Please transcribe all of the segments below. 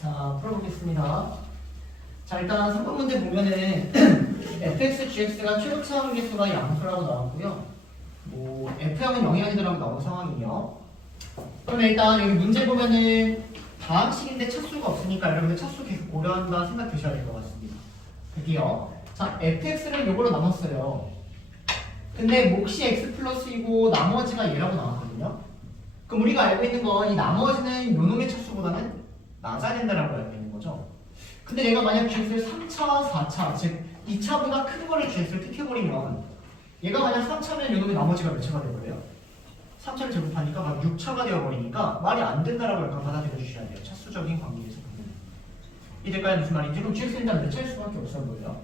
자, 풀어보겠습니다. 자, 일단 3번 문제 보면은 fx, gx가 최고차원 계수가 양수라고 나왔고요. 뭐 f형은 0이 아니더라고 나온 상황이에요. 그러면 일단 여기 문제 보면은 다항식인데 차수가 없으니까 여러분들 차수 계속 고려한다 생각 드셔야 될 것 같습니다. 드디어 자, fx를 요걸로 나눴어요. 근데 몫이 x 플러스이고 나머지가 얘라고 나왔거든요. 그럼 우리가 알고 있는 건 이 나머지는 요놈의 차수보다는 낮아야 된다라고 알고 있는 거죠. 근데 내가 만약 gx를 3차, 4차, 즉 2차보다 큰 거를 gx를 택해버리면 얘가 만약 3차면 요놈의 나머지가 몇 차가 되거든요. 3차를 제곱하니까 바로 6차가 되어버리니까 말이 안 된다라고 약간 받아들여 주셔야 돼요. 차수적인 관계에서 보면. 이때까지 무슨 말인지? 그럼 gx는 일단 몇 차일 수밖에 없어 보여요?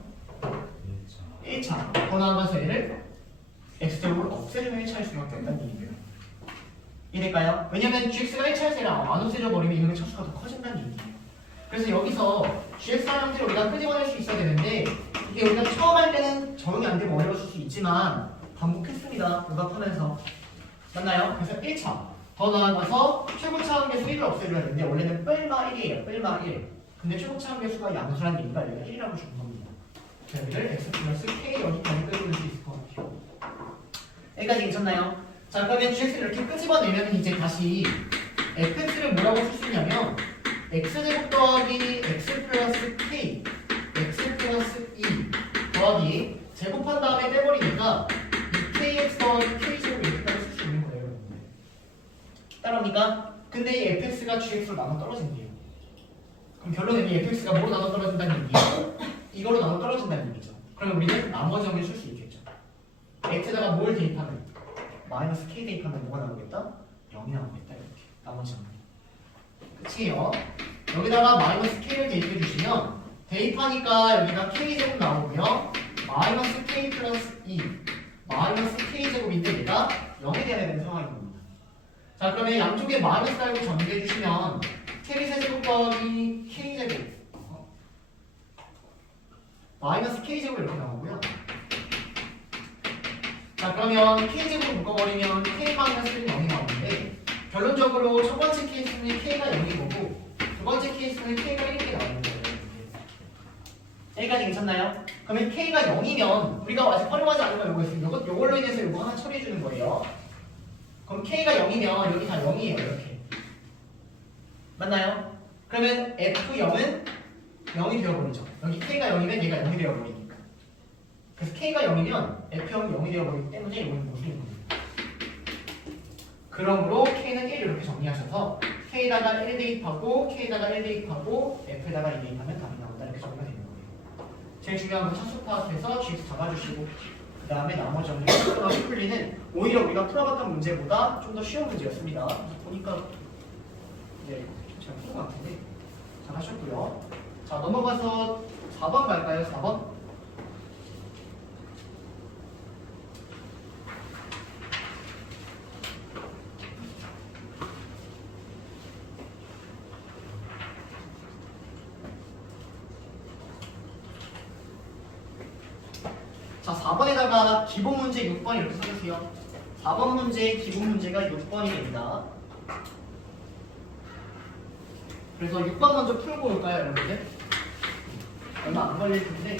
1차. 더 나아가서 얘를 x제곱으로 없애주면 1차일 수밖에 없다는 얘기예요. 이럴까요? 왜냐면 gx가 1차에서 얘랑 안 없애져 버리면 이놈의 차수가 더 커진다는 얘기예요. 그래서 여기서 gx 함수를 우리가 끄집어낼 수 있어야 되는데 이게 우리가 처음 할 때는 적응이 안 되면 어려웠을 수 있지만 반복했습니다. 오답하면서. 맞나요? 그래서 1차. 더 나아가서 최고차원 계수 1을 없애줘야 되는데 원래는 뿔마 1이에요. 뿔마 1. 근데 최고차원 계수가 양수라는 얘기가 여기가 1이라고 주는 겁니다. 여기를 x 플러스 k 여기까지 끄집어낼 수 있을 것 같아요. 여기까지 괜찮나요? 자, 그러면 gx를 이렇게 끄집어내면 이제 다시 fx를 뭐라고 쓸 수 있냐면 x제곱 더하기 x 플러스 k x 플러스 2 더하기 제곱한 다음에 빼버리니까 이 kx 더하기 k제곱 이렇게까지 쓸 수 있는 거예요. 따라합니까? 근데 이 fx가 gx로 나눠 떨어진대요. 그럼 결론은 이 fx가 뭐로 나눠 떨어진다는 얘기예요? 이거로 나눠 떨어진다는 얘기죠. 그러면 우리는 나머지 점을 쓸 수 있겠죠. x에다가 뭘 대입하면 마이너스 k 대입하면 뭐가 나오겠다? 0이 나오겠다. 이렇게 나머지 점이 끝이에요. 여기다가 마이너스 k를 대입해 주시면 대입하니까 여기가 k제곱 나오고요. 마이너스 k 플러스 2 마이너스 k제곱인데 얘가 0이 돼야 되는 상황인 겁니다. 자, 그러면 양쪽에 마이너스 달고 정리해 주시면 k 세제곱 더하기 k제곱 마이너스 k제곱 이렇게 나오고요. 자, 그러면 k제곱을 묶어버리면 k-1은 0이 나오는데 결론적으로 첫 번째 케이스는 k가 0이 거고 두 번째 케이스는 k가 1이 나오는 거예요. 여기까지 괜찮나요? 그러면 k가 0이면 우리가 아직 활용하지 않은 거 요거 있어요. 요걸로 인해서 요거 하나 처리해 주는 거예요. 그럼 k가 0이면 여기 다 0이에요. 이렇게. 맞나요? 그러면 f0은 0이 되어버리죠. 여기 k가 0이면 얘가 0이 되어버리니까. 그래서 k가 0이면 f형이 0이 되어버리기 때문에 이거는 무수인 겁니다. 그러므로 k는 1 이렇게 정리하셔서 k에다가 1 대입하고 k에다가 1 대입하고 f에다가 2 대입하면 답이 나온다. 이렇게 정리가 되는 거예요. 제일 중요한 건 차수 파악해서 gx 잡아주시고 그 다음에 나머지 점을 깔끔하게 풀리는 오히려 우리가 풀어봤던 문제보다 좀 더 쉬운 문제였습니다. 보니까 이제 잘 푼 것 같은데 잘 하셨고요. 자, 넘어가서 4번 갈까요? 4번? 자, 4번에다가 기본 문제 6번 이렇게 써주세요. 4번 문제 기본 문제가 6번이 됩니다. 그래서 6번 먼저 풀고 올까요, 여러분들? 얼마 안 걸릴 텐데.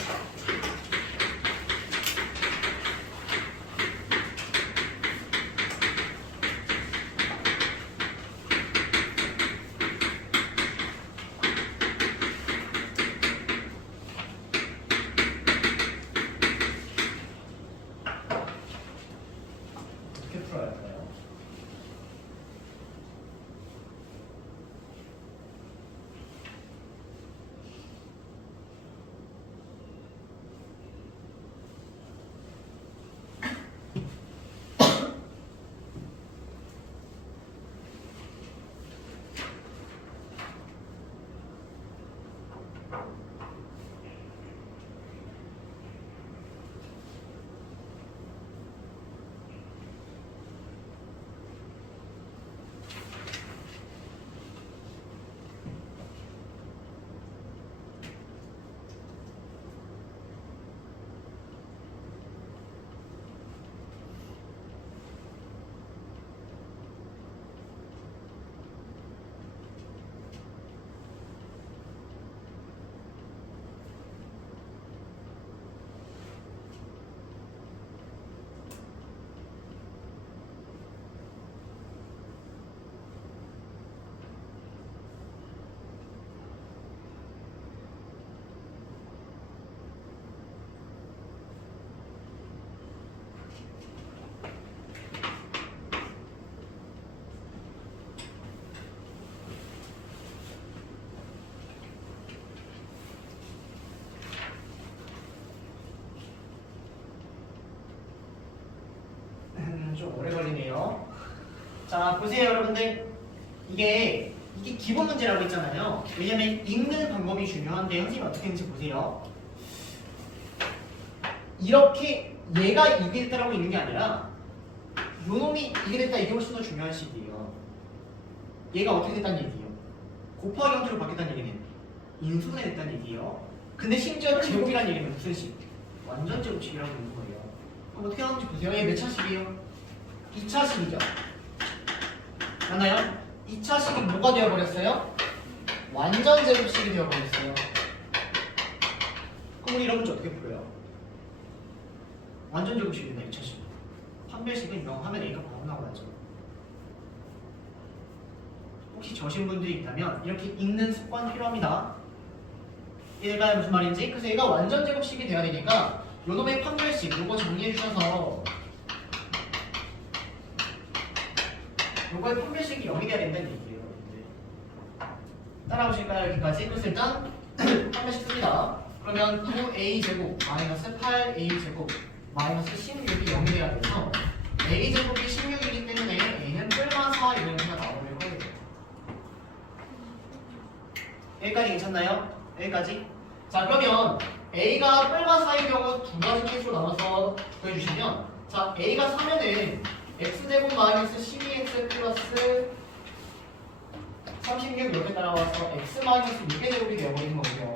어떻게 풀어야 할까요? 좀 오래 걸리네요. 자, 보세요, 여러분들. 이게 기본 문제라고 했잖아요. 왜냐면 읽는 방법이 중요한데 선생님이 어떻게 했는지 보세요. 이렇게 얘가 이게 됐다라고 읽는 게 아니라 요 놈이 이게 됐다 이게 훨씬 더 중요한 식이에요. 얘가 어떻게 됐다는 얘기예요? 곱하기 형태로 바뀌었다는 얘기는 인수분해 됐다는 얘기예요. 근데 심지어 제곱이라는 얘기는 무슨 식? 완전 제곱식이라고 있는 거예요. 그럼 어떻게 하는지 보세요. 얘 몇 차식이에요? 2차식이죠. 맞나요? 2차식이 뭐가 되어버렸어요? 완전 제곱식이 되어버렸어요. 그럼 우리 이런 문제 어떻게 풀어요? 완전 제곱식이 된다 2차식. 판별식은 0 하면 A가 바로 나와야죠. 혹시 저신 분들이 있다면 이렇게 읽는 습관 필요합니다. 얘가 무슨 말인지? 그래서 얘가 완전 제곱식이 돼야 되니까 요놈의 판별식 요거 정리해 주셔서 요거의 판별식이 0이 돼야 된다는 얘기예요. 따라오실까요? 여기까지? 그래서 일단 판별식 씁니다. 그러면 9a제곱 마이너스 8a제곱 마이너스 16이 0이 돼야 돼서 a제곱이 16이기 때문에 a는 뿔마 4 이런 수가 나오는 거예요. 여기까지 괜찮나요? 여기까지? 자, 그러면 a가 뿔마 4인 경우 두 가지 케이스로 나눠서 구해주시면 자, a가 4면은 x제곱 마이너스 12x 플러스 36 이렇게 따라와서 x 마이너스 6의 제곱이 되어버리는 거고요.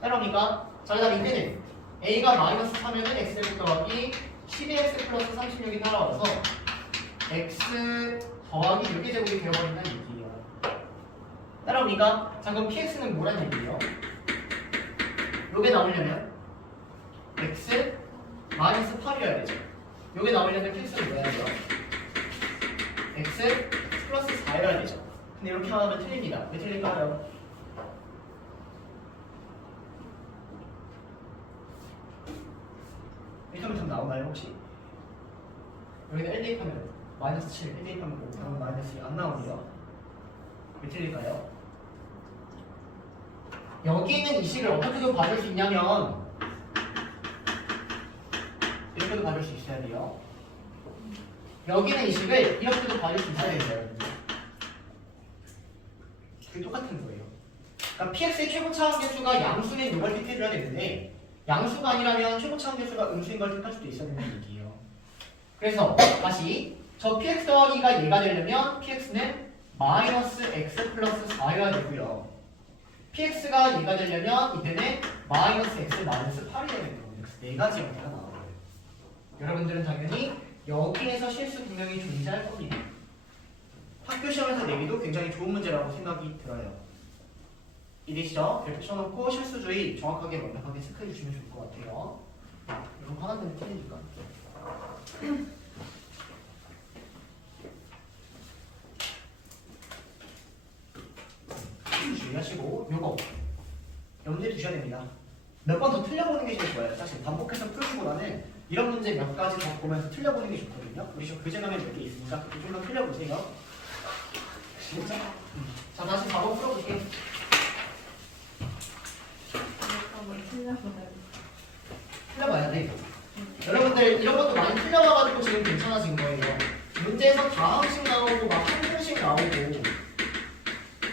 따라오니까 자, 그다음 이때는 a가 마이너스 3면은 x제곱 더하기 12x 플러스 36이 따라와서 x 더하기 6의 제곱이 되어버린다는 얘기예요. 따라오니까 자, 그럼 px는 뭐란 얘기예요? 요게 나오려면 x 마이너스 8이어야 되죠. 요게 나오려면 px는 뭐야 돼요? x 플러스 4여야 되죠. 근데 이렇게 하면 틀립니다. 왜 틀릴까요? 이렇게 하면 좀 나오나요 혹시? 여기다 1 대입하면 마이너스 7, 1 대입하면 5, 그러면 마이너스 2 안 나오고요. 왜 틀릴까요? 여기 있는 이 식을 어떻게도 봐줄 수 있냐면 이렇게도 봐줄 수 있어야 돼요. 여기는 이 식을 이렇게도 봐줄 수 있어야 돼요. 그게 똑같은 거예요. 그러니까 px의 최고차 함계수가 양수인 이걸 택해줘야 되는데 양수가 아니라면 최고차 함계수가 음수인 걸 택할 수도 있어야 되는 얘기예요. 그래서 다시 저 px 더하기가 얘가 되려면 px는 마이너스 x 플러스 4여야 되고요. px가 얘가 되려면 이때는 마이너스 x 마이너스 8이 되는 거예요. 그래서 네 가지 형태가 나와요. 여러분들은 당연히 여기에서 실수 분명히 존재할 겁니다. 학교 시험에서 내기도 굉장히 좋은 문제라고 생각이 들어요. 이해되시죠? 이렇게 쳐놓고 실수주의 정확하게 명확하게 체크해 주시면 좋을 것 같아요. 이거 하나 때문에 틀리니까. 주의하시고 요거 염두에 두셔야 됩니다. 몇 번 더 틀려보는 게 제일 좋아요. 사실 반복해서 풀기보다는 이런 문제 몇 가지 더 보면서 틀려보는 게 좋거든요. 우리 저 교재감에 몇 개 있으니까 좀 더 틀려보세요. 진짜? 자, 다시 4번 풀어볼게요. 틀려봐야 돼. 여러분들 이런 것도 많이 틀려봐가지고 지금 괜찮아진 거예요. 문제에서 다항식 나오고 막 항공식 나오고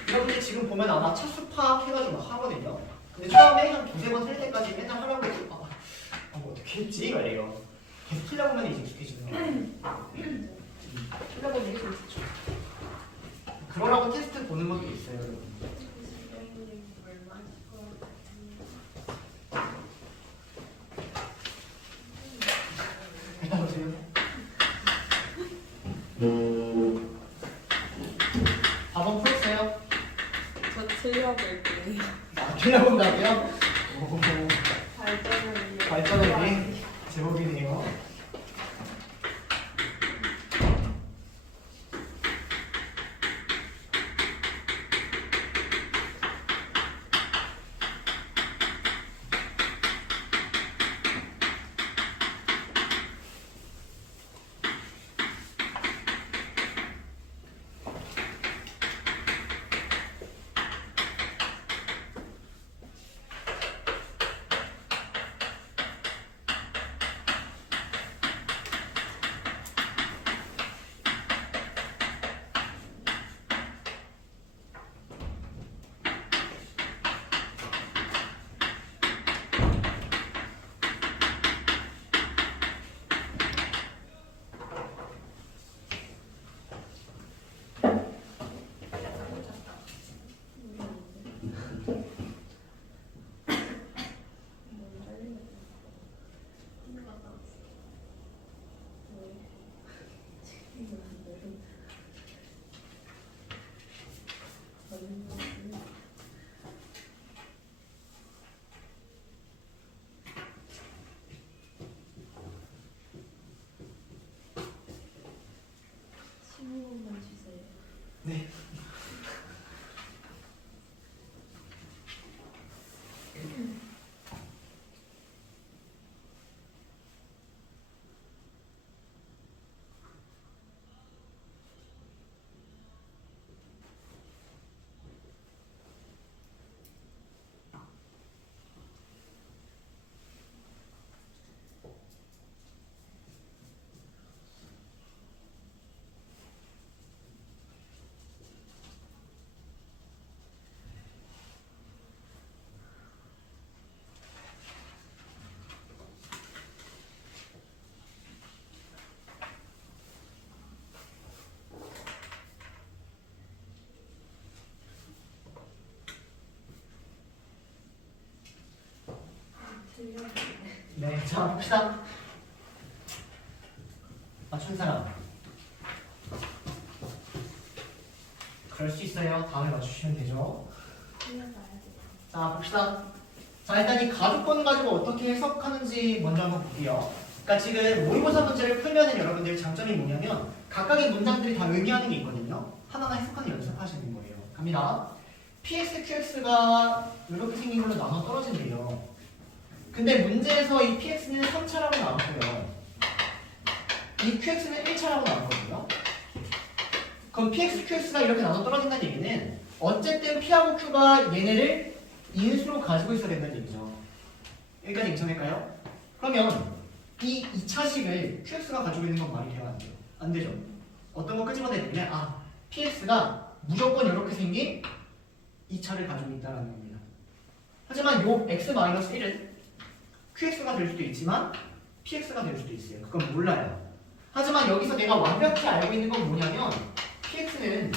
여러분들 지금 보면 아마 차수 파악해가지고 막 하거든요. 근데 처음에 한 두세 번 틀릴 때까지 맨날 하라고 해서 뭐 어떻게 했지? 이래요. 계속 틀려보면 이제 익숙해지는 거예요. 틀려보는 게 제일 좋죠. 그러라고 테스트 보는 것도 있어요. 여러분. 일단 보세요. 답은 풀었어요? 저 틀려볼게요. 아, 틀려본다고요? 발전을 위해. 발전을 위해 제법이네요. 자, 봅시다. 맞춘 사람. 그럴 수 있어요. 다음에 맞추시면 되죠. 자, 봅시다. 자, 일단 이 가족권 가지고 어떻게 해석하는지 먼저 한번 볼게요. 그러니까 지금 모의고사 문제를 풀면은 여러분들 장점이 뭐냐면 각각의 문장들이 다 의미하는 게 있거든요. 하나하나 해석하는 연습하시는 거예요. 갑니다. PX, QX가 이렇게 생긴 걸로 나눠 떨어진대요. 근데 문제에서 이 PX는 3차라고 나왔고요. 이 QX는 1차라고 나왔거든요. 그럼 PX, QX가 이렇게 나눠 떨어진다는 얘기는 어쨌든 P하고 Q가 얘네를 인수로 가지고 있어야 된다는 얘기죠. 여기까지 괜찮을까요? 그러면 이 2차식을 QX가 가지고 있는 건 말이 돼요? 안 돼요? 안 되죠. 어떤 거 끄집어내면 PX가 무조건 이렇게 생긴 2차를 가지고 있다는 겁니다. 하지만 요 X-1은 QX가 될 수도 있지만 PX가 될 수도 있어요. 그건 몰라요. 하지만 여기서 내가 완벽히 알고 있는 건 뭐냐면 PX는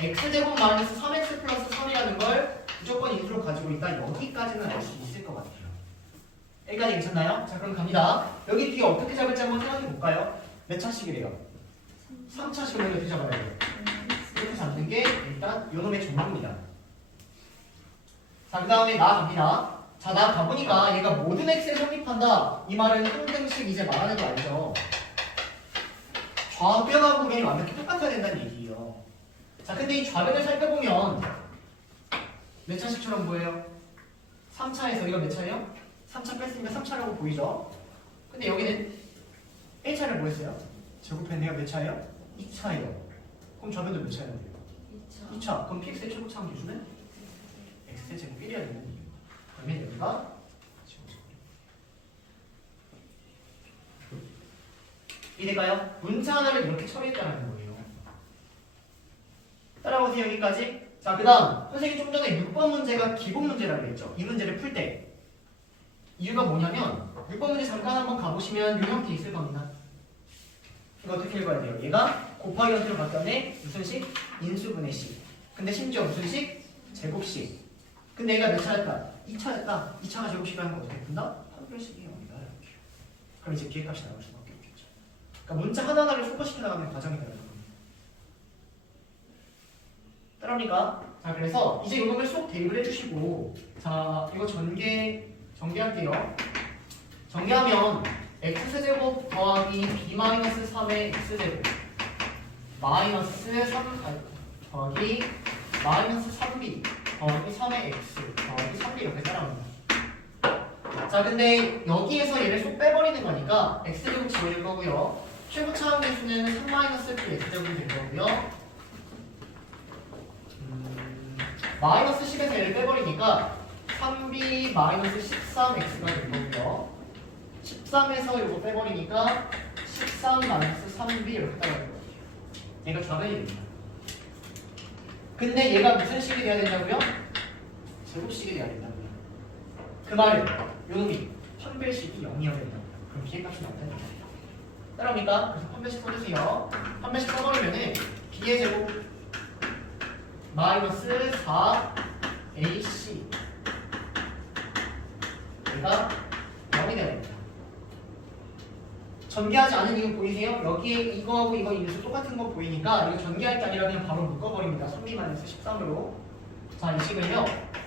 X제곱 마이너스 3X 플러스 3이라는 걸 무조건 인수로 가지고 있다. 여기까지는 알 수 있을 것 같아요. 여기까지 괜찮나요? 자, 그럼 갑니다. 여기 뒤에 어떻게 잡을지 한번 생각해 볼까요? 몇 차식이래요? 3차식을 어떻게 잡아야 돼요? 이렇게 잡는 게 일단 요놈의 전부입니다. 자, 그 다음에 나아갑니다. 자, 나가보니까 얘가 모든 x에 성립한다. 이 말은 항등식 이제 말하는 거 알죠? 좌변하고 우변이 완벽히 똑같아야 된다는 얘기예요. 자, 근데 이 좌변을 살펴보면 몇 차식처럼 보여요? 3차에서 이거 몇 차예요? 3차 뺐으니까 3차라고 보이죠? 근데 여기는 1차를 뭐 했어요? 제곱했네요. 몇 차예요? 2차예요. 그럼 좌변도 몇 차예요? 2차. 그럼 px의 최고차항 기준은 x의 제곱 1이어야 되는 이유. 그러면 여기가 이래가요? 문자 하나를 이렇게 처리했다는 거예요. 따라오세요. 여기까지. 자, 그 다음 선생님이 좀 전에 6번 문제가 기본 문제라고 했죠. 이 문제를 풀 때 이유가 뭐냐면 6번 문제 잠깐 한번 가보시면 이 형태 있을 겁니다. 이거 어떻게 읽어야 돼요? 얘가 곱하기 형태로 바뀌었네. 무슨 식? 인수분해 식. 근데 심지어 무슨 식? 제곱식. 근데 얘가 몇 차였다? 2차였다. 2차가 제곱식이라는 건 어떻게 푼다? 판별식이 0이다. 이렇게. 그럼 이제 기회값이 나올 수밖에 없겠죠. 그러니까 문자 하나하나를 소거시켜 나가는 과정이 되는 겁니다. 따라오니까 자, 그래서 이제 이거를 쏙 대입을 해주시고 자, 이거 전개할게요. 전개하면 x제곱 더하기 b-3의 x제곱 마이너스 3 더하기 마이너스 3b 더하기 3의 x 더하기 3b 이렇게 따라옵니다. 자, 근데 여기에서 얘를 쏙 빼버리는 거니까 x제곱 지워질 거고요. 최고차항 계수는 3-2 x제곱이 될 거고요. 마이너스 10에서 얘를 빼버리니까 3b 마이너스 13x가 될 거고요. 13에서 이거 빼버리니까 13 마이너스 3b 이렇게 따라갈 거예요. 얘가 좌변이 됩니다. 근데 얘가 무슨 식이 돼야 된다고요? 제곱식이 돼야 된다고요. 그 말은 요놈이 판별식이 0이어야 된다고요. 그럼 b의 값이 나온다는 얘기예요. 따라옵니까? 그래서 판별식 써주세요. 판별식 써버리면은 b의 제곱 마이너스 4ac 얘가 0이 돼야 됩니다. 전개하지 않은 이유 보이세요? 여기에 이거하고 이거 인수 똑같은 거 보이니까 이거 전개할 게 아니라 그냥 바로 묶어버립니다. 3b-13으로. 자, 이 식을요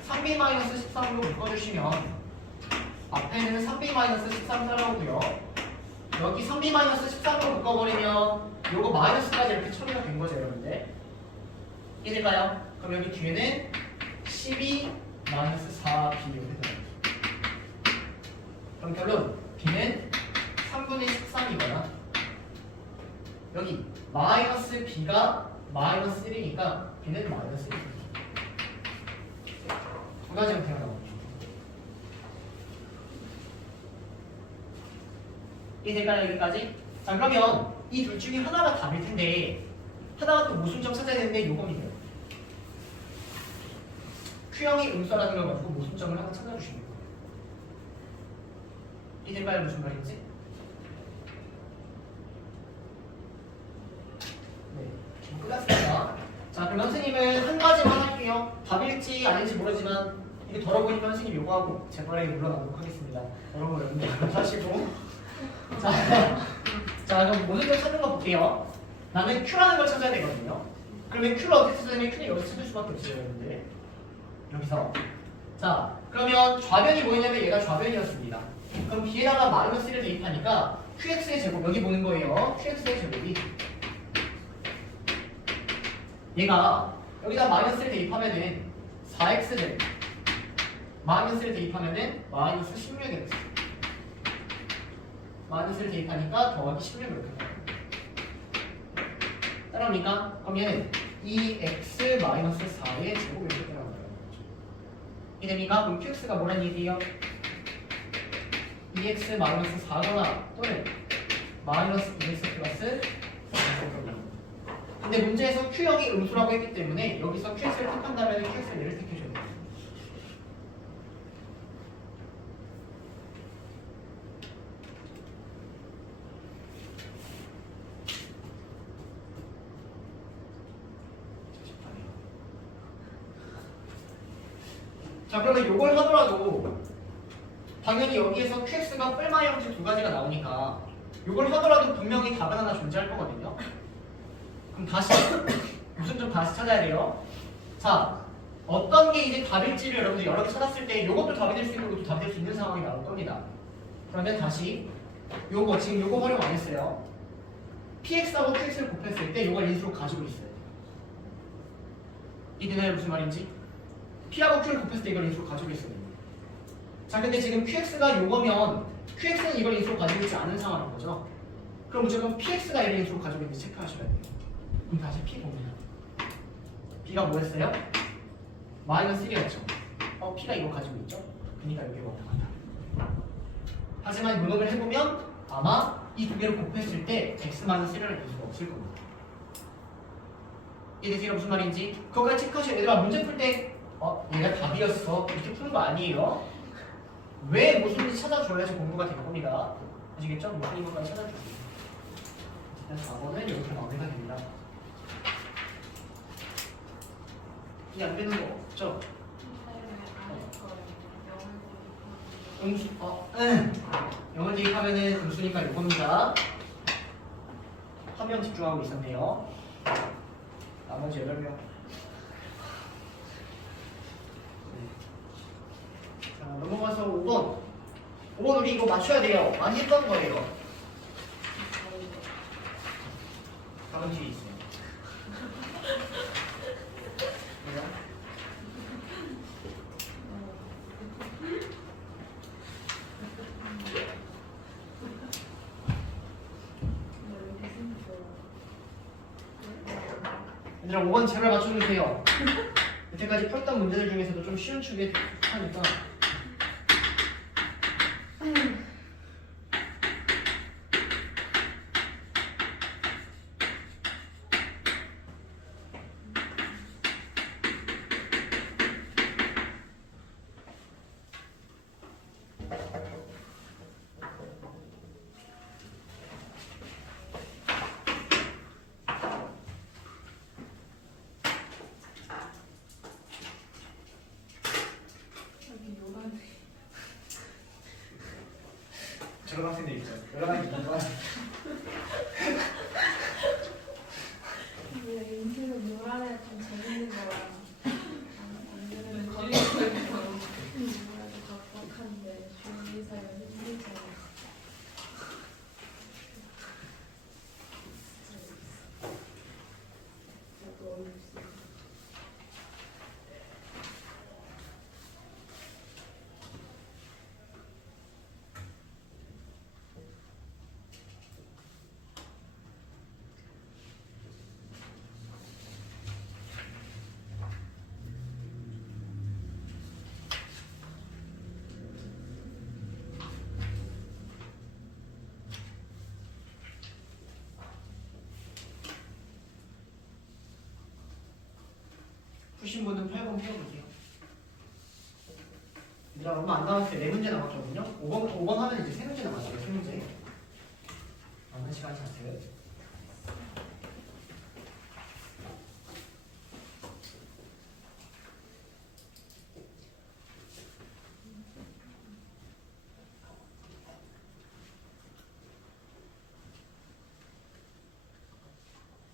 3b-13으로 묶어주시면 앞에는 3b-13 따라오고요. 여기 3b-13으로 묶어버리면 요거 마이너스까지 이렇게 처리가 된 거죠, 여러분들. 이해될까요? 그럼 여기 뒤에는 12-4b 이렇게 됩니다. 그럼 결론 b는 3분의 13이거나 여기 마이너스 b가 마이너스 1이니까 b는 마이너스 1입니다. 두 가지 형태가 나옵니다. 이해될까요? 여기까지? 자, 그러면 이 둘 중에 하나가 답일 텐데 하나가 또 모순점 찾아야 되는데 요겁니다. Q형이 음수라는 걸 가지고 모순점을 하나 찾아주시면 돼요. 이해될까요? 무슨 말인지? 네, 끝났습니다. 자, 그럼 선생님은 한 가지만 할게요. 답일지 아닌지 모르지만 이게 더러 보니까 선생님 요거하고 재빠르게 물러나도록 하겠습니다. 더러운 거 여러분들 하시고. 자, 그럼 모든 걸 찾는 거 볼게요. 나는 Q라는 걸 찾아야 되거든요. 그러면 Q를 어떻게 찾으면 Q는 여기서 찾을 수밖에 없어요, 여러분들. 여기서. 자, 그러면 좌변이 뭐였냐면 얘가 좌변이었습니다. 그럼 B에다가 마이너스 1을 대입하니까 QX의 제곱, 여기 보는 거예요. QX의 제곱이. 얘가 여기다 마이너스를 대입하면은 4x제곱. 마이너스를 대입하면은 마이너스 16x. 마이너스를 대입하니까 더하기 16 이렇게 나와요. 따라합니까? 그럼 얘는 2x 마이너스 4의 제곱 이렇게 나와요. 이게 됩니까? 그럼 qx가 뭐란 얘기예요? 2x 마이너스 4거나 또는 마이너스 2x 플러스 4거나. 근데 문제에서 q형이 음수라고 했기 때문에 여기서 qx를 택한다면 qx를 얘를 택해줘야 돼요. 자, 그러면 요걸 하더라도 당연히 여기에서 QX가 뿔마 형식 두 가지가 나오니까 요걸 하더라도 분명히 답은 하나 존재할 거거든요. 그럼 다시 무슨 좀 다시 찾아야 돼요. 자, 어떤 게 이제 답일지를 여러분들 여러 개 찾았을 때 요것도 답이 될 수 있고 이것도 답이 될 수 있는 상황이 나올 겁니다. 그러면 다시 요거 지금 요거 활용 안 했어요. PX하고 QX를 곱했을 때 요걸 인수로 가지고 있어요. 이해되나요? 무슨 말인지? P하고 Q를 곱했을 때 이걸 인수로 가지고 있어요. 자, 근데 지금 QX가 요거면 QX는 이걸 인수로 가지고 있지 않은 상황인 거죠. 그럼 무조건 PX가 얘를 인수로 가지고 있는지 체크하셔야 돼요. 그럼 다시 P 봅니다. B가 뭐였어요? 마이너스 1이었죠. P가 이거 가지고 있죠? 그러니까 여기가 왔다 갔다. 하지만 문업을 해보면 아마 이 두 개를 곱했을 때 X-1을 인수가 없을 겁니다. 이해되세요? 무슨 말인지? 그거까지 체크하셔야 돼요. 얘들아, 문제 풀 때 얘가 답이었어. 이렇게 푸는 거 아니에요. 왜 무슨인지 찾아줘야지 공부가 될 겁니다. 아시겠죠? 무슨인 것까지 찾아주세요. 일단 4번은 이렇게 마무리가 됩니다. 이게 안 되는 거 없죠? 음수, 영을 대입하면은 음수니까 이겁니다. 한 명 집중하고 있었네요. 나머지 8명. 자, 넘어가서 5번. 5번 우리 이거 맞춰야 돼요. 많이 했던 거예요. 다른 뒤에 있어요. 그래요? 얘들아 5번 제발 맞춰주세요. 여태까지 풀었던 문제들 중에서도 좀 쉬운 축에 하니까 저런 학생들 있죠. 여러 가지 있는 거. 근데 인생은 노란 애가 좀 재밌는 거야. 안 그러면 거의 노란이 각박한데 주의사가 힘들잖아. 나도 어렵지. 푸신 분은 8번 풀어보세요. 얘들아 얼마 안 남았어요. 4문제 남았거든요. 5번 하면 이제 3문제 남았어요. 3문제. 많은 시간 자세요.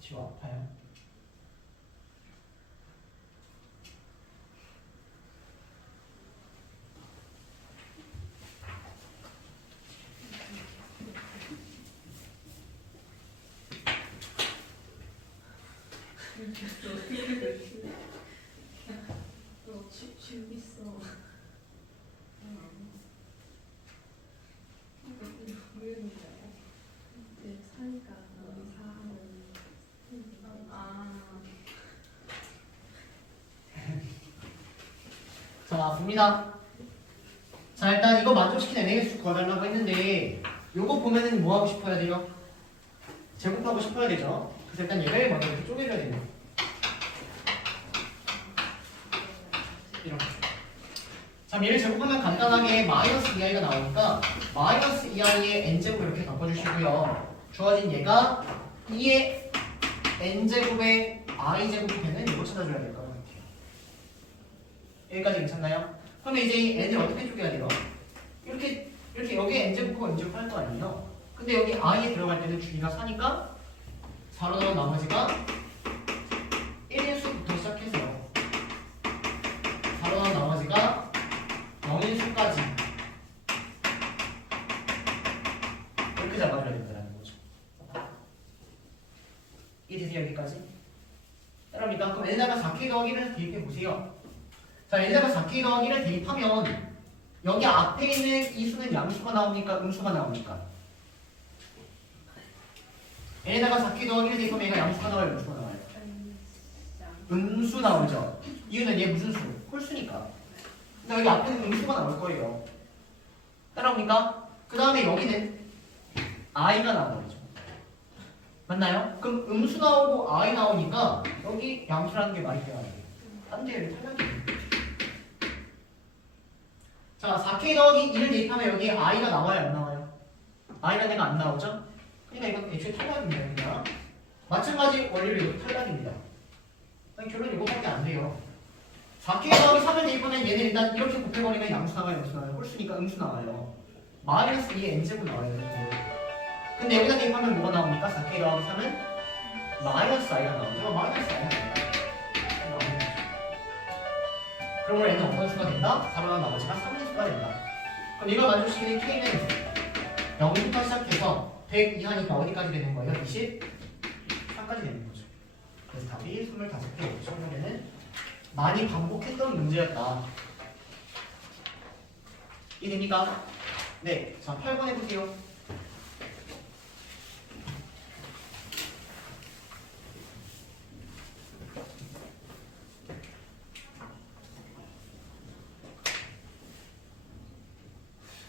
지금 아파요. 준비 써. 네, 사니까 의사하는. 자, 봅니다. 자, 일단 이거 만족시킨 NA수 구해달라고 했는데 요거 보면은 뭐 하고 싶어야 돼요? 제곱하고 싶어야 되죠. 그래서 일단 얘를 먼저 이렇게 쪼개줘야 돼요. 이렇게. 자, 얘를 제곱하면 간단하게 마이너스 2i가 나오니까 마이너스 2i의 n제곱을 이렇게 바꿔주시고요. 주어진 얘가 2의 n제곱의 i제곱이 되는 이거 찾아줘야 될 것 같아요. 여기까지 괜찮나요? 그러면 이제 이 n을 어떻게 쪼개야 돼요? 이렇게 여기에 n제곱하고 n제곱 할 거 아니에요? 근데 여기 i에 들어갈 때는 주기가 4니까 4로 나온 나머지가 1인수부터 시작해서요. 4로 나온 나머지가 0인수까지 이렇게 잡아줘야 된다는 거죠. 이해되세요? 여기까지? 따라합니까? 그럼 n에다가 4k 더하기를 대입해 보세요. 자, n에다가 4k 더하기를 대입하면 여기 앞에 있는 이 수는 양수가 나옵니까? 음수가 나옵니까? n에다가 4k 더하기를 대입하면 얘가 양수가 나와요? 음수가 나와요? 음수 나오죠? 이유는 얘 무슨 수? 홀수니까. 근데 여기 앞에는 음수가 나올 거예요. 따라옵니까? 그 다음에 여기는 i가 나와야죠. 맞나요? 그럼 음수 나오고 i 나오니까 여기 양수라는 게 말이 돼야 돼요. 딴 데를 탈락이에요. 자, 4k 더하기 2를 대입하면 여기 i가 나와요? 안 나와요? i라는 애가 안 나오죠? 그러니까 이건 애초에 탈락입니다. 그냥 마찬가지 원리로 이것도 탈락입니다. 결론 이거밖에 안 돼요. 4k 더하기 3을 대입하면 얘는 일단 이렇게 곱해버리면 양수 나와요? 음수 나와요? 홀수니까 음수 나와요. 마이너스 2의 n제곱 나와요. 근데 여기다 대입하면 뭐가 나옵니까? 4k 더하기 3은 마이너스 i가 나오죠? 마이너스 i가 나와요. 그러므로 n은 어떤 수가 된다? 4로 나온 나머지가 3인수가 된다. 그럼 이걸 만족시키는 k는 0부터 시작해서 100 이하니까 어디까지 되는 거예요? 23까지 되는 거죠. 그래서 답이 25개. 청소년은 많이 반복했던 문제였다. 이해됩니까? 네. 자, 8번 해보세요.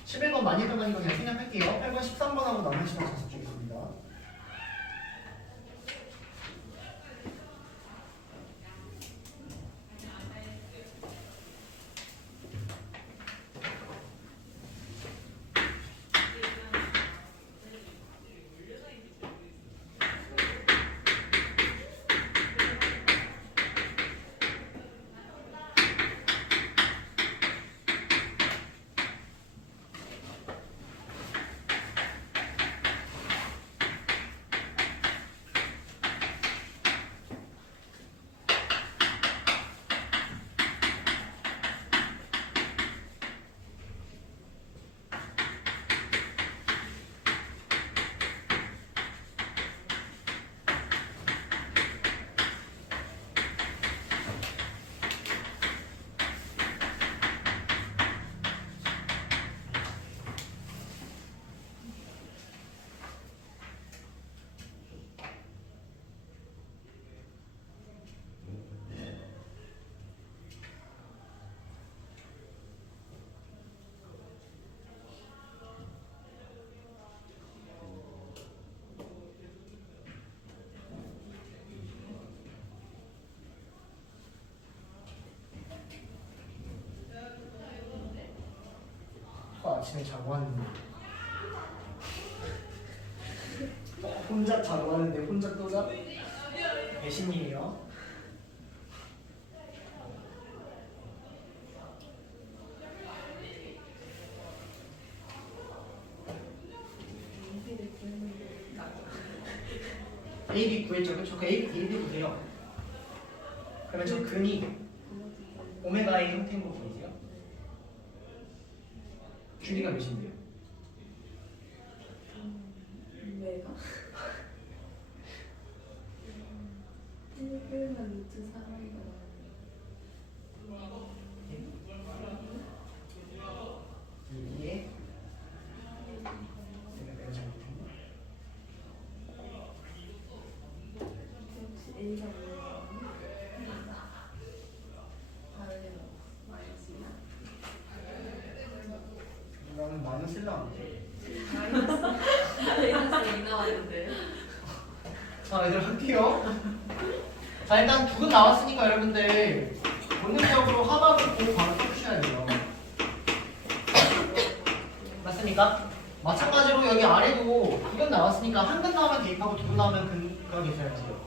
(11번) 많이 했던 거니까 그냥 생략할게요. 8번 13번하고 남은 시간 자습 주겠습니다. 아침에 자고 왔는데 혼자 자고 왔는데 혼자 또 자? 배신이에요. A, B 구했죠. 그렇죠? 그 A, B 구해요. 그러면 저 근이 오메가의 형태인 거 보이세요? 주기가 몇인데요? 왜가? 1면 루트 3이가 이게 내가 잘못했나? 혹시 A가 뭐예요? 다르게 마이너스야? 나는 마이너스 1 나왔는데. 마이너스 2 나왔는데. 자, 얘들 할게요. 자, 일단 두근 나왔으니까 여러분들 본능적으로 하박을 보고 바로 써주셔야 돼요. 맞습니까? 마찬가지로 여기 아래도 두근 나왔으니까 한 근 나오면 대입하고 두근 나오면 근가 계셔야죠.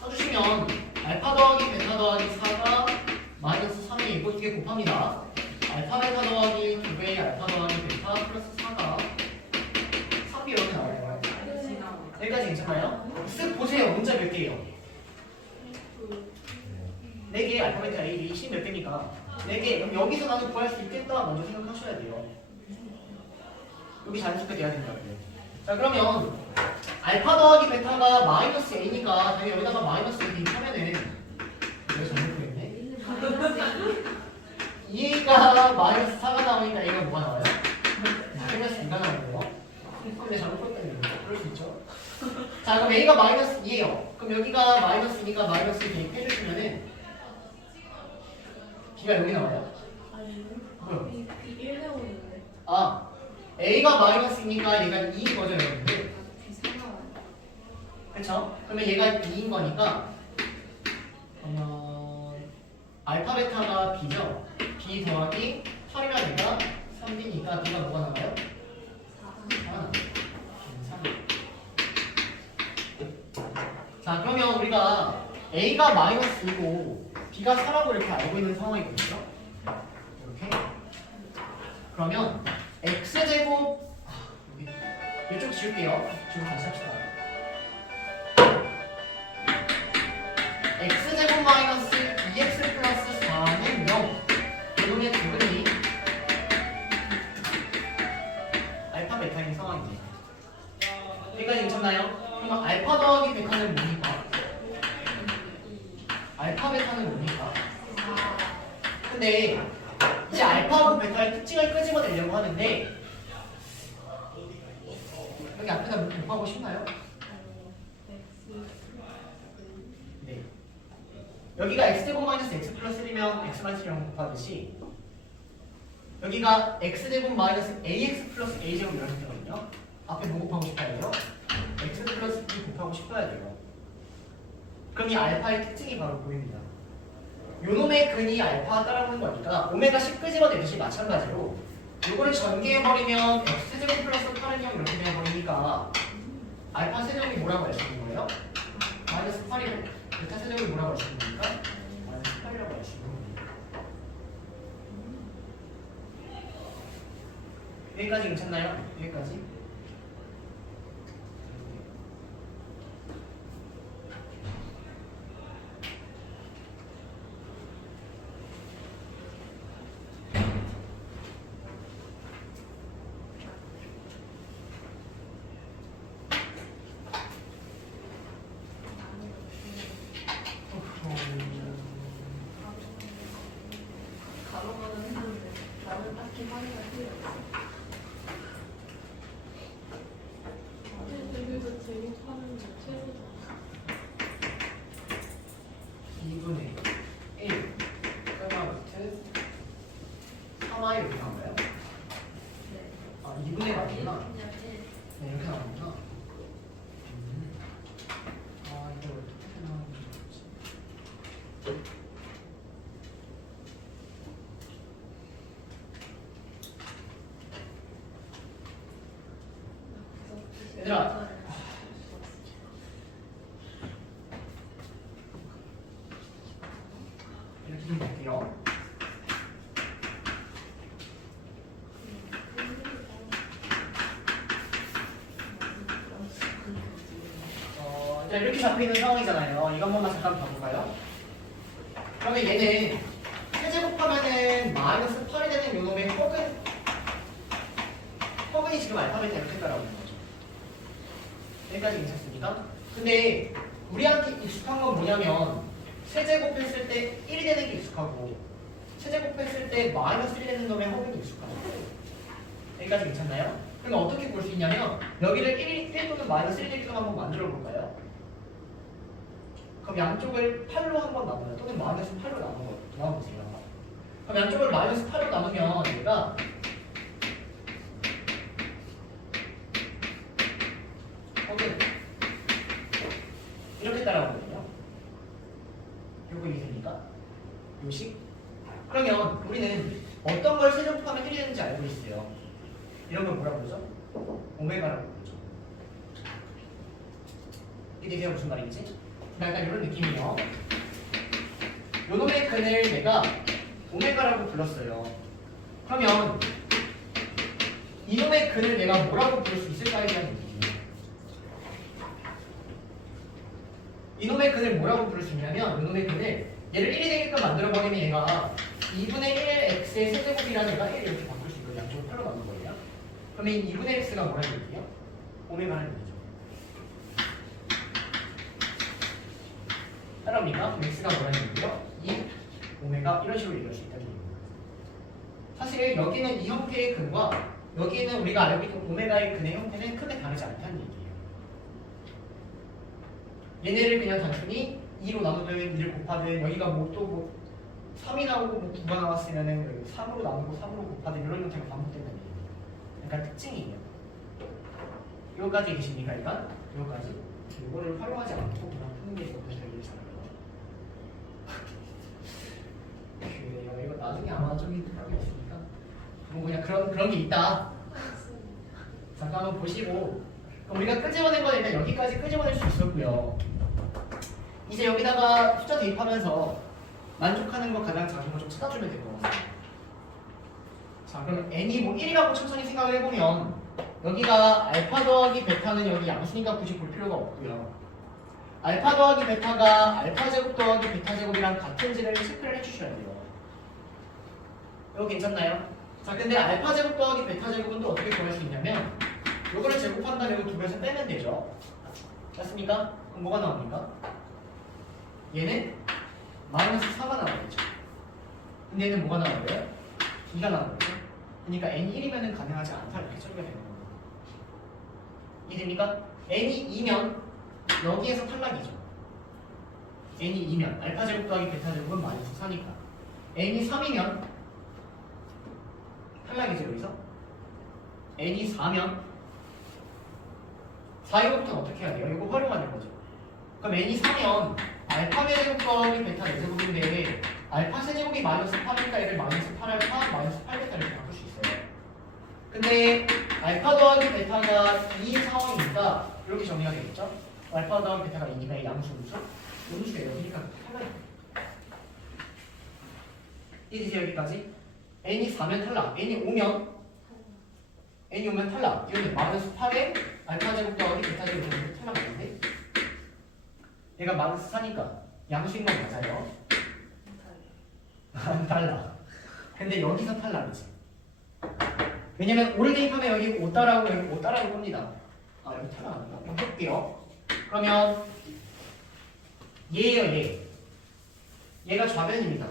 써주시면 알파 더하기 베타 더하기 4가 마이너스 3이 이거 두개 곱합니다. 알파 베타 더하기 2배의 알파 더하기 베타 플러스 4가 3이 이렇게 나와요. 여기까지 괜찮아요? 쓱 보세요. 문자 몇 개예요? 4개 알파벳 A, B, C 몇 개니까 4개. 그럼 여기서 나는 구할 수 있겠다 먼저 생각하셔야 돼요. 여기 자연스럽게 돼야 된다. 자, 그러면 알파 더하기 베타가 마이너스 A니까 당연히 여기다가 마이너스 A 하면은 이거 잘못 그렸네. 2A가 마이너스 4가 나오니까 A가 뭐가 나와요? 마이너스 2가 나오고요. 그럼 내 잘못 그렸다는 거죠. 그럴 수 있죠. 자, 그럼 A가 마이너스 2예요. 그럼 여기가 마이너스니까 마이너스 대입해 주시면은 B가 여기 나와요. 아니, 뭐요? B 1 나오는데. 아, A가 마이너스니까 얘가 2인 거죠, 여러분들. B 3 나와요. 그쵸? 그러면 얘가 2인 거니까 그러면 알파 베타가 B죠? B 더하기 8이면 얘가 3B니까 B가 뭐가 나와요? 4. 3. 자, 그러면 우리가 A가 마이너스 2고 B가 4라고 이렇게 알고 있는 상황이거든요. 이렇게. 그러면 X제곱 여기 이쪽 지울게요. 지금 다시 합시다. X제곱 마이너스 2X 플러스 4는 0. 이놈의 두근이 알파 베타인 상황입니다. 여기까지 괜찮나요? 그럼 알파 더하기 베타는 뭡니까? 알파 베타는 뭡니까? 근데 이제 알파하고 베타의 특징을 끄집어내려고 하는데 여기 앞에다 곱하고 싶나요? 네. 여기가 x제곱 마이너스 x 플러스 1이면 x 마이너스 0 곱하듯이 여기가 x제곱 마이너스 ax 플러스 a제곱 이런 형태거든요. 앞에 뭐 곱하고 싶어야 돼요? x 플러스 b 곱하고 싶어야 돼요. 그럼 이 알파의 특징이 바로 보입니다. 요놈의 근이 알파 따라오는 거니까 오메가 10 끄집어내듯이 마찬가지로 요거를 전개해버리면 x제곱 플러스 8은 0 이렇게 되어버리니까 알파 세제곱이 뭐라고 할 수 있는 거예요? 마이너스 8이고 베타 세제곱이 뭐라고 할 수 있는 겁니까? 마이너스 8이라고 할 수 있는 겁니다. 여기까지 괜찮나요? 여기까지? 가로가는 했는데 나는 딱히 확인할 필요 없어. 여기서 제곱하는 게 최고다. 2분의 1 끝마루트 3i 이렇게 나온가요? 네. 아 2분의 1이구나. 그냥 1. 네, 이렇게 나오는구나. 아, 이거 어떻게 나오는 거지? 얘들아. 이렇게 좀 볼게요. 자, 이렇게 잡혀있는 상황이잖아요. 이거 한 번만 잠깐 봐볼까요? 그러면 얘는 세제곱하면은 마이너스 8이 되는 요놈의 허근이 지금 알파벳에 이렇게 따라오는 거죠. 여기까지 괜찮습니까? 근데 우리한테 익숙한 건 뭐냐면 세제곱했을 때 1이 되는 게 익숙하고 세제곱했을 때 마이너스 1이 되는 놈의 허근이 익숙하고 여기까지 괜찮나요? 그럼 어떻게 볼 수 있냐면 여기를 1 또는 마이너스 1 되게끔 한번 만들어 볼까요? 그럼 양쪽을 8로 한번 나눠요. 또는 마이너스 8로 나눠보세요. 그럼 양쪽을 마이너스 8로 나누면 얘가 이렇게 따라오거든요. 요거 이해됩니까? 요식? 그러면 우리는 어떤 걸 세제곱하면 1이 되는지 알고 있어요. 이런 걸 뭐라고 그러죠? 오메가라고 그러죠. 이게 무슨 말인지? 약간 이런 느낌이에요. 요놈의 근을 내가 오메가라고 불렀어요. 그러면 이놈의 근을 내가 뭐라고 부를 수 있을까에 대한 얘기예요. 이놈의 근을 뭐라고 부를 수 있냐면 이놈의 근을 얘를 1이 되게끔 만들어버리면 얘가 2분의 1 x의 세제곱이라는 애가 1 이렇게 바꿀 수 있거든요. 양쪽을 8로 나눈 거예요. 그러면 이 2분의 x가 뭐라는 얘기예요? 오메가라는 얘기죠. 따라옵니까? x가 뭐라는 얘기예요? 2 오메가 이런 식으로 얘기할 수 있다는 얘기입니다. 사실 여기는 이 형태의 근과 여기는 우리가 알고 있는 오메가의 근의 형태는 크게 다르지 않다는 얘기예요. 얘네를 그냥 단순히 2로 나누든 2를 곱하든 여기가 뭐 3이 나오고 뭐 9가 나왔으면은 3으로 나누고 3으로 곱하든 이런 형태가 반복된다는 얘기예요. 약간 특징이에요. 이거까지 계십니까? 일단 이거까지. 이거를 활용하지 않고 그냥 푸는 게 저도 되게 잘해요. 그래요. 이거 나중에 아마 좀 필요하게 있으니까 뭐 그냥 그런 게 있다. 잠깐 한번 보시고 그럼 우리가 끄집어낸 건 일단 여기까지 끄집어낼 수 있었고요. 이제 여기다가 숫자 대입하면서 만족하는 거 가장 작은 거 좀 찾아주면 될 것 같아요. 자, 그럼 n이 뭐 1이라고 천천히 생각을 해보면 여기가 알파 더하기 베타는 여기 양수니까 굳이 볼 필요가 없고요. 알파 더하기 베타가 알파 제곱 더하기 베타 제곱이랑 같은지를 체크를 해주셔야 돼요. 이거 괜찮나요? 자, 근데 알파 제곱 더하기 베타 제곱은 또 어떻게 구할 수 있냐면 요거를 제곱한 다음에 이거 두 배에서 빼면 되죠. 맞습니까? 그럼 뭐가 나옵니까? 얘는 마이너스 4가 나오겠죠. 근데 얘는 뭐가 나오고요? 2가 나오겠죠. 그러니까 n이 1이면 가능하지 않다 이렇게 처리가 되는 겁니다. 이해됩니까? n이 2면 여기에서 탈락이죠. n이 2면 알파 제곱 더하기 베타 제곱은 마이너스 4니까 n이 3이면 탈락이죠. 여기서 n이 4면 4이거부터는 어떻게 해야 돼요? 이거 활용하는 거죠. 그럼 n이 4면 알파 제곱 더하기 베타 4제곱인데 알파 세제곱이 마이너스 8이니까 얘를 마이너스 8알파 마이너스 8베타 이렇게 바꿀 수 있어요. 근데 알파 더하기 베타가 2인 상황이니까 이렇게 정리가 되겠죠? 알파 더하기 베타가 2니까 양수 음수? 음수예요. 그러니까 탈락. 이해되세요? 여기까지? n이 4면 탈락, n이 5면 탈락. 이거는 마이너스 8에 알파 제곱 더하기 베타 제곱 탈락인데 얘가 마이너스 4니까 양수인 건 맞아요. 안 탈락. 근데 여기서 탈락이지. 왜냐면 5를 대입하면 여기 5 따라오고 여기 5 따라올 겁니다. 아, 여기 탈락 안 한다. 해볼게요. 그러면 얘예요, 얘. 얘가 좌변입니다.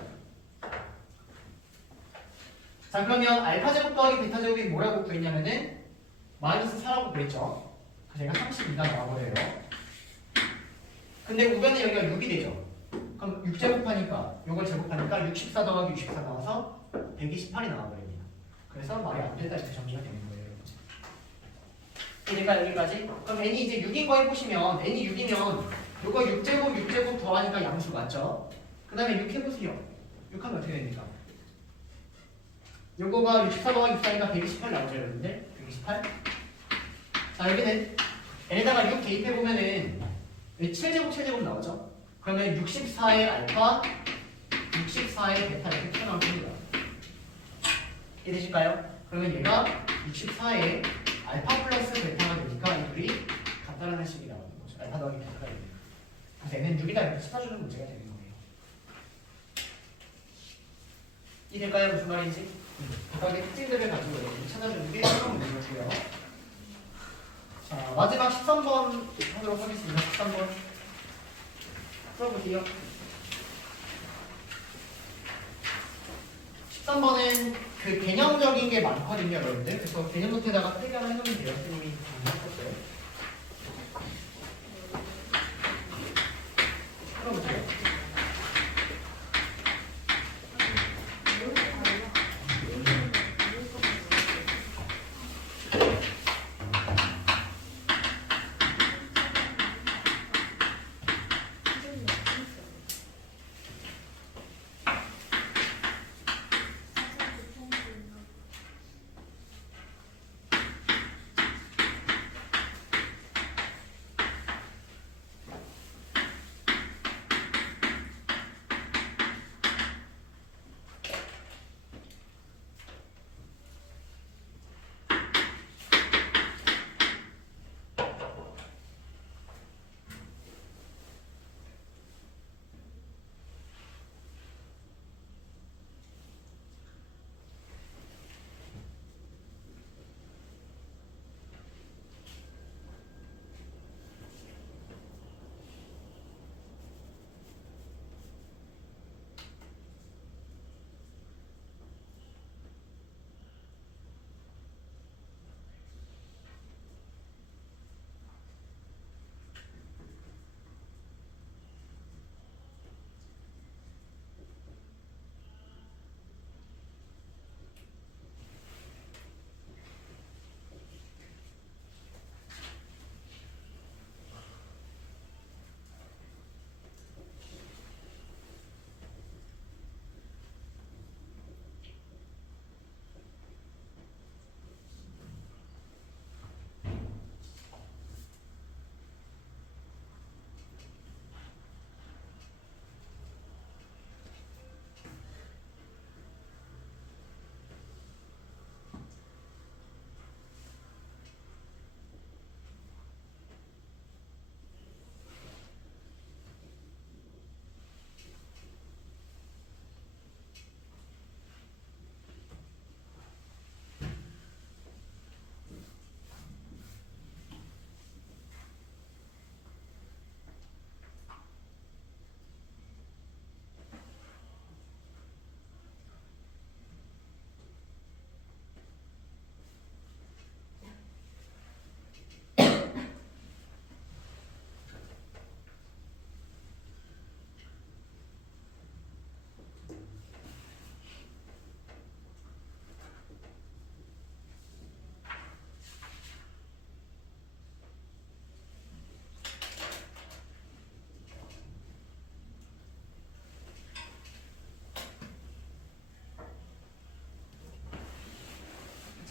자, 그러면 알파 제곱 더하기 베타 제곱이 뭐라고 구했냐면은 마이너스 4라고 구했죠. 그래서 얘가 32가 나와버려요. 근데 우변은 여기가 6이 되죠. 그럼 6제곱하니까 요걸 제곱하니까 64 더하기 64 나와서 128이 나와버립니다. 그래서 말이 안 된다 이렇게 정리가 되는 거예요. 그러니까 여기까지. 그럼 n이 이제 6인 거 해보시면 n이 6이면 요거 6제곱 더하니까 양수 맞죠? 그 다음에 6 해보세요. 6 하면 어떻게 됩니까? 요거가 64 더하기 64니까 128 나오죠 여러분들? 128. 자, 여기는 n에다가 6 대입해보면은 7제곱 나오죠? 그러면 64의 알파, 64의 베타 이렇게 튀어나올 겁니다. 이해되실까요? 그러면 얘가 64의 알파 플러스 베타가 되니까 이 둘이 같다라는 식이 나오는 거죠. 알파 더하기 베타가 되는 거예요. 그래서 얘는 6이다 이렇게 찾아주는 문제가 되는 거예요. 이해될까요? 무슨 말인지? 각각의 특징들을 가지고 이렇게 찾아주는 게 처음 문제고요. 자, 마지막 13번 하도록 하겠습니다. 13번 풀어볼게요. 13번은 그 개념적인 게 많거든요, 여러분들. 그래서 개념 노트에다가 필기를 해놓으면 돼요. 선생님이 했었어요. 풀어보세요.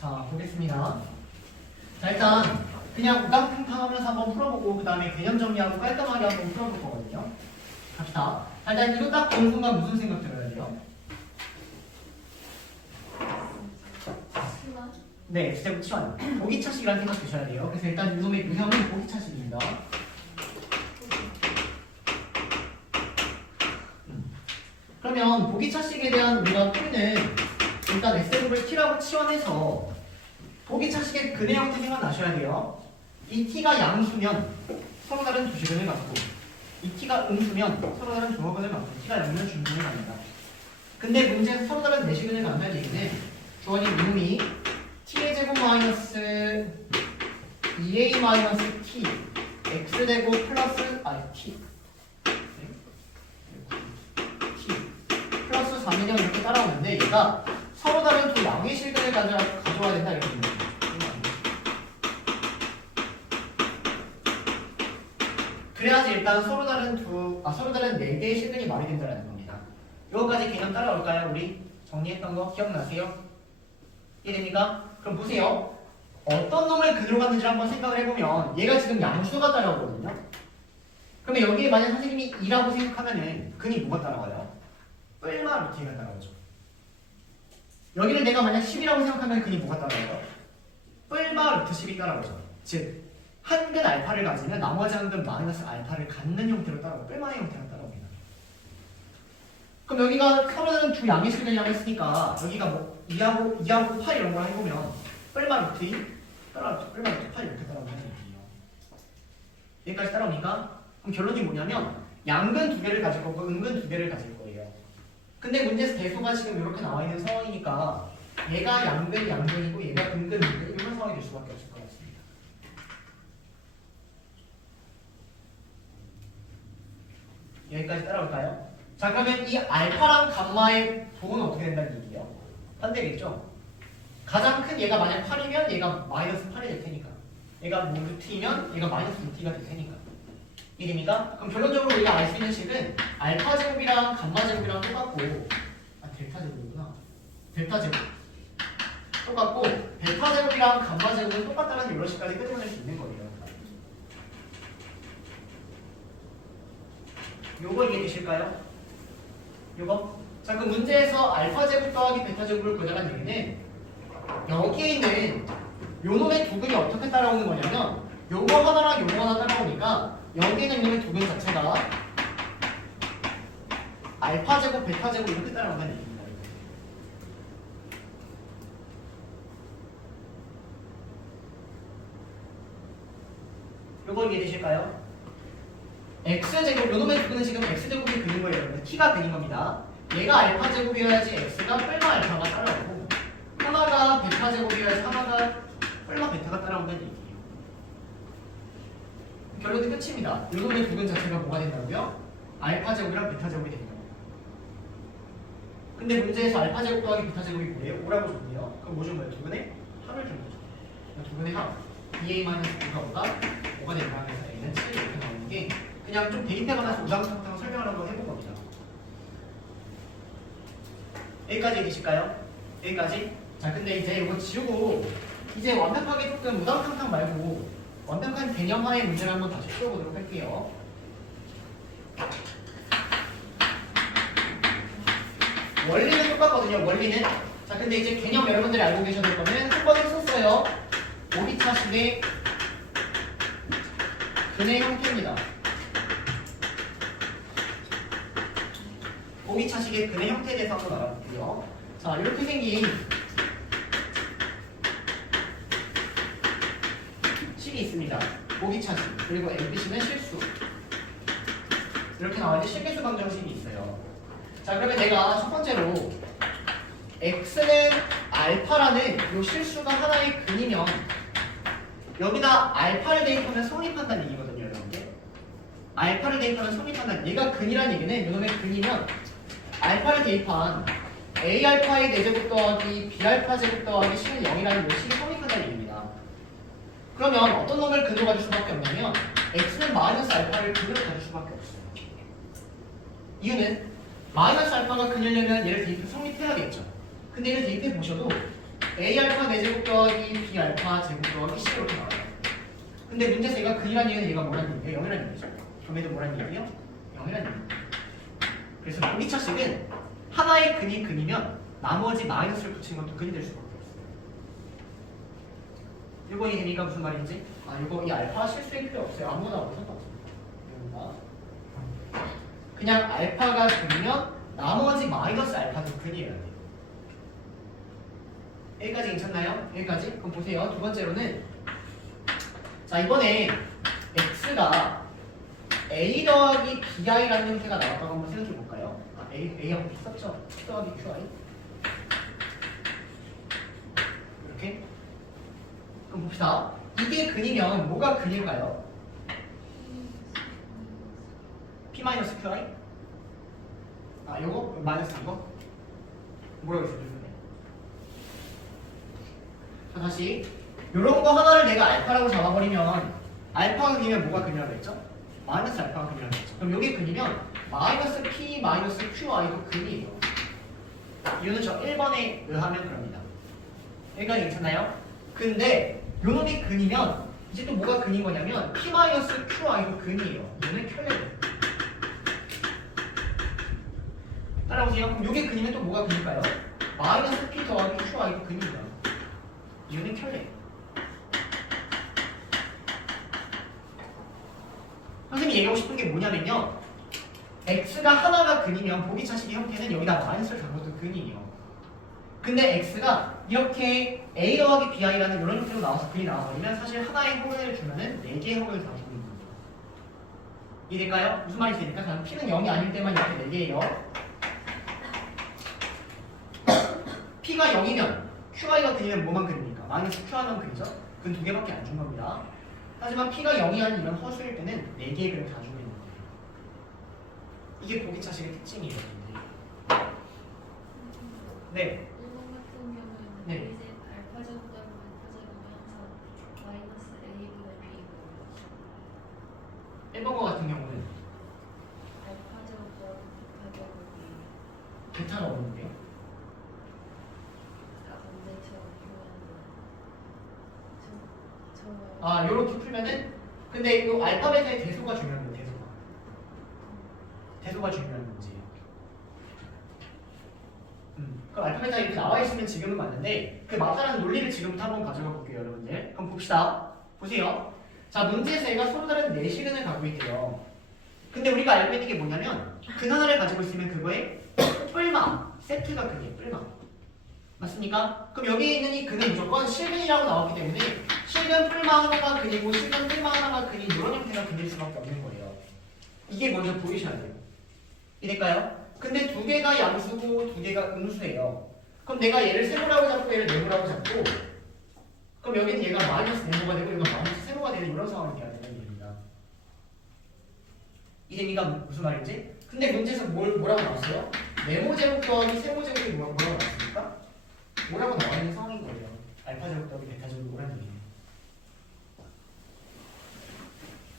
자, 보겠습니다. 자, 일단 그냥 우당탕탕하면서 한번 풀어보고 그 다음에 개념 정리하고 깔끔하게 한번 풀어볼 거거든요. 갑시다. 자, 일단 이거 딱 보는 순간 무슨 생각 들어야 돼요? 네, 진짜 치환. 보기차식이라는 생각 드셔야 돼요. 그래서 일단 이놈의 유형은 보기차식입니다. 그러면 보기차식에 대한 우리가 표현은 일단 S제곱을 T라고 치환해서 보기차식의 그 내용도 생각나셔야 돼요. 이 T가 양수면 서로 다른 조시근을 갖고 이 T가 음수면 서로 다른 조호근을 갖고 T가 양면 중근을 갖는다. 근데 문제는 서로 다른 내시근을 갖는다는 얘기는 주어진 이놈이 T의 제곱 마이너스 2A 마이너스 T X제곱 플러스 T 플러스 3이냐 이렇게 따라오는데 얘가 서로 다른 두 양의 실근을 가져와야 된다 이렇게 됩니다. 그래야지 일단 서로 다른 네 개의 실근이 말이 된다는 겁니다. 이거까지 개념 따라올까요? 우리 정리했던 거 기억나세요? 이해됩니까? 그럼 보세요. 어떤 놈을 근으로 갔는지 한번 생각을 해보면 얘가 지금 양수가 따라오거든요. 그러면 여기에 만약 선생님이 2라고 생각하면은 근이 뭐가 따라와요? 뿔마 루트가 따라오죠. 여기를 내가 만약 10이라고 생각하면 근이 뭐가 따라와요? 뿔마 루트 10이 따라오죠. 즉 한 근 알파를 가지면 나머지 한 근 마이너스 알파를 갖는 형태로 따라오고 뺄만한 형태로 따라옵니다. 그럼 여기가 서로는 두 양의 식을 향했으니까 여기가 뭐 2하고 8 이런 걸 해보면 뺄만 루트 2, 뺄만 루트 8 이렇게 따라오는 얘기예요. 여기까지 따라오니까 그럼 결론이 뭐냐면 양근 두 개를 가질 거고 음근 두 개를 가질 거예요. 근데 문제에서 대소가 지금 이렇게 나와 있는 상황이니까 얘가 양근이고 얘가 음근 이런 상황이 될 수밖에 없을 것 같습니다. 여기까지 따라올까요? 자, 그러면 이 알파랑 감마의 부호는 어떻게 된다는 얘기예요? 반대겠죠? 가장 큰 얘가 만약 8이면 얘가 마이너스 8이 될 테니까 얘가 뭐 루트이면 얘가 마이너스 루트가 될 테니까 이해됩니까? 그럼 결론적으로 우리가 알 수 있는 식은 알파 제곱이랑 감마 제곱이랑 똑같고 델타 제곱이구나. 델타 제곱 똑같고 델타 제곱이랑 감마 제곱은 똑같다는 이런 식까지 끄집어낼 수 있는 거예요. 요거 이해되실까요? 요거? 자, 그 문제에서 알파 제곱 더하기 베타 제곱을 구하자는 얘기는 여기에 있는 요 놈의 두 근이 어떻게 따라오는 거냐면 요거 하나랑 요거 하나 따라오니까 여기에 있는 놈의 두 근 자체가 알파 제곱, 베타 제곱 이렇게 따라온다는 얘기입니다. 요거 이해되실까요? x제곱, 요놈의 두 근은 지금 x제곱이 근인 거예요. 여러분. t가 근인 겁니다. 얘가 알파 제곱이어야지 x가 뺄마 알파가 따라오고 하나가 베타 제곱이어야지 하나가 뺄마 베타가 따라온다는 얘기예요. 결론이 끝입니다. 요놈의 두 근 자체가 뭐가 된다고요? 알파 제곱이랑 베타 제곱이 된다. 근데 문제에서 알파 제곱 더하기 베타 제곱이 뭐예요? 5라고 줬네요. 그럼 뭐 준 거예요? 두 근의 합을 준 거죠. 두 근의 합 2a-5가 5가 된다고 해서 a는 7 이렇게 나오는 게 그냥 좀 대입해가면서 우당탕탕 설명을 한번 해본 겁니다. 여기까지 해주실까요? 여기까지? 자, 근데 이제 이거 지우고 이제 완벽하게 조금 우당탕탕 말고 완벽한 개념화의 문제를 한번 다시 풀어보도록 할게요. 원리는 똑같거든요. 원리는. 자, 근데 이제 개념 여러분들이 알고 계셔야 될 거는 한 번 했었어요. 오비차식의 근의 형태입니다. 오비차식의 근의 형태에 대해서 한번 알아볼게요. 자, 이렇게 생긴 식이 있습니다. 오비차식 그리고 MBC는 실수 이렇게 나와있는 실계수 방정식이 있어요. 자, 그러면 내가 첫 번째로 x는 알파라는 이 실수가 하나의 근이면 여기다 알파를 대입하면 성립한다는 얘기거든요, 여러분들. 알파를 대입하면 성립한다는 얘가 근이라는 얘기는 이놈의 근이면 알파를 대입한 a 알파의 4제곱 더하기 b 알파 제곱 더하기 c는 0이라는 이 식이 성립한다는 얘기입니다. 그러면 어떤 놈을 근으로 가질 수밖에 없냐면 x는 마이너스 알파를 근으로 가질 수밖에 없어요. 이유는 마이너스 알파가 근이려면 얘를 대입해서 성립해야겠죠. 근데 얘를 대입해 보셔도 a 알파 4제곱 더하기 b 알파 제곱 더하기 c 이렇게 나와요. 근데 문제에서 얘가 근이라는 얘기는 얘가 뭐라는 얘기예요? 0이라는 얘기죠. 그럼 얘도 뭐라는 얘기예요? 0이라는 얘기예요. 그래서 오비차식은 하나의 근이 근이면 나머지 마이너스를 붙이는 것도 근이 될 수밖에 없어요. 이거 이해되니까 무슨 말인지? 이거 이 알파 실수할 필요 없어요. 아무거나 없어도 상관없어요. 그냥 알파가 근이면 나머지 마이너스 알파도 근이에요. 여기까지 괜찮나요? 여기까지? 그럼 보세요. 두 번째로는 자, 이번에 x가 a 더하기 bi라는 형태가 나왔다고 한번 생각해 볼까요? a하고 b 썼죠? p 더하기 qi 이렇게? 그럼 봅시다. 이게 근이면 뭐가 근일까요? p-qi? 요거? 마이너스 이거? 뭐라고 했어요? 자, 다시 요런 거 하나를 내가 알파라고 잡아버리면 알파가 근이면 뭐가 근이라고 했죠? 마이너스 알파가 근이라고 했죠. 그럼 요게 근이면 마이너스 p 마이너스 qi도 근이에요. 이유는 저 1번에 의하면 그럽니다. 여기까지 괜찮나요? 근데 요놈이 근이면 이제 또 뭐가 근인 거냐면 p 마이너스 qi도 근이에요. 이거는 켤레예요. 따라오세요. 그럼 요게 근이면 또 뭐가 근일까요? 마이너스 p 더하기 qi도 근이에요. 이유는 켤레. 선생님이 얘기하고 싶은 게 뭐냐면요. x가 하나가 근이면 보기 차식의 형태는 여기다 마이너스를 단 것도 근이에요. 근데 x가 이렇게 a 더하기 bi라는 이런 형태로 나와서 근이 나와버리면 사실 하나의 허근을 주면은 4개의 허근을 다 주고 있는 거예요. 이해될까요? 무슨 말인지 되니까 저는 p는 0이 아닐 때만 이렇게 4개예요. p가 0이면 qi가 근이면 뭐만 근입니까? 마이너스 q 하면 근이죠? 근 2개밖에 안 준 겁니다. 하지만 p가 0이 아닌 이런 허수일 때는 4개의 근을 다 주고 있는 거예요. 이게 보기 차식의 특징이에요. 네. 1번 같은 경우에는 네. 이제 알파 제곱 더하기 베타 제곱이 항상 마이너스 a분의 b고 1번 거 같은 경우는 알파 제곱 더하기 베타 제곱이 베타가 없는데요. 문제처럼 표현하는 아, 요렇게 풀면은 근데 이 알파 베타의 대소가 중요한 거예요. 대소가 중요한 문제예요. 그럼 알파 베타 이렇게 나와 있으면 지금은 맞는데 그 맞다라는 논리를 지금부터 한번 가져가 볼게요, 여러분들. 그럼 봅시다. 보세요. 자, 문제에서 얘가 서로 다른 내시근을 갖고 있대요. 근데 우리가 알고 있는 게 뭐냐면 근 하나를 가지고 있으면 그거에 뿔마 세트가 근이에요. 뿔마. 맞습니까? 그럼 여기 있는 이 근은 무조건 실근이라고 나왔기 때문에 실근 뿔마 하나가 근이고 실근 뿔마 하나가 근이 이런 형태가 근일 수밖에 없는 거예요. 이게 먼저 보이셔야 돼요. 이럴까요? 근데 2개가 양수고 2개가 음수예요. 그럼 내가 얘를 세모라고 잡고 얘를 네모라고 잡고 그럼 여기는 얘가 마이너스 네모가 되고 이건 마이너스 세모가 되는 이런 상황이 돼야 되는 얘기입니다. 이해입니까? 무슨 말인지? 근데 문제에서 뭐라고 나왔어요? 네모 제곱 더하기 세모 제곱이 뭐라고 나왔습니까? 뭐라고 나와 있는 상황인 거예요. 알파 제곱 더하기 베타 제곱이 뭐라는 얘기예요.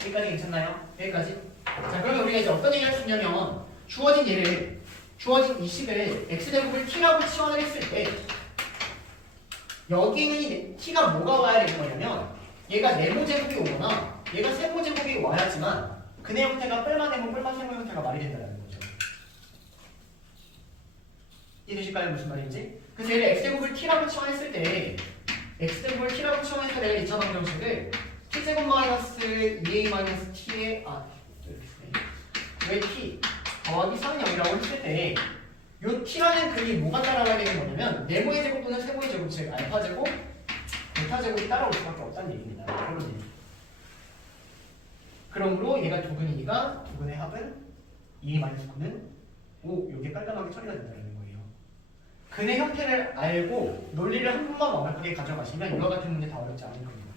여기까지 괜찮나요? 여기까지? 자, 그러면 우리가 이제 어떤 얘기를 할 수 있냐면 주어진 얘를 주어진 이 식을 x제곱을 t라고 치환을 했을 때 여기는 이 t가 뭐가 와야 되는 거냐면 얘가 네모제곱이 오거나 얘가 세모제곱이 와야지만 근의 형태가 뿔마 네모 뿔마 세모 형태가 말이 된다는 거죠. 이해되실까요? 무슨 말인지? 그래서 얘를 x제곱을 t라고 치환했을 때 x제곱을 t라고 치환했을 때 내가 2차 방정식을 t제곱 마이너스 2a 마이너스 t의 왜 t 더하기 3이라고 했을 때 요 t라는 근이 뭐가 따라가야 되는 거냐면 네모의 제곱 또는 세모의 제곱 즉 알파 제곱, 베타 제곱이 따라올 수밖에 없다는 얘기입니다. 그런 얘기. 그러므로 얘가 두 근이니까 두 근의 합은 2-9는 5 요게 깔끔하게 처리가 된다는 거예요. 근의 형태를 알고 논리를 한 번만 완벽하게 가져가시면 이와 같은 문제 다 어렵지 않을 겁니다.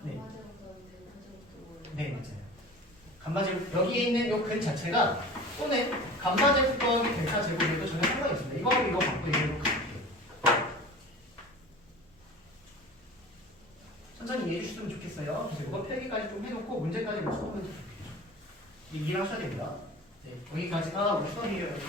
그러면 감마 제곱 더하기 베타 제곱도 네, 맞아요. 감마 제곱 여기에 있는 요 근 자체가 또는 감마 제곱 더하기 베타 제곱에도 전혀 상관이 없습니다. 이거하고 이거 갖고 얘기해 볼게요. 천천히 이해해 주시면 좋겠어요. 그래서 이거 필기까지 좀 해놓고 문제까지 못 풀면 좋겠죠. 이해를 하셔야 됩니다. 네, 여기까지가 우리 수업이에요. 여러분.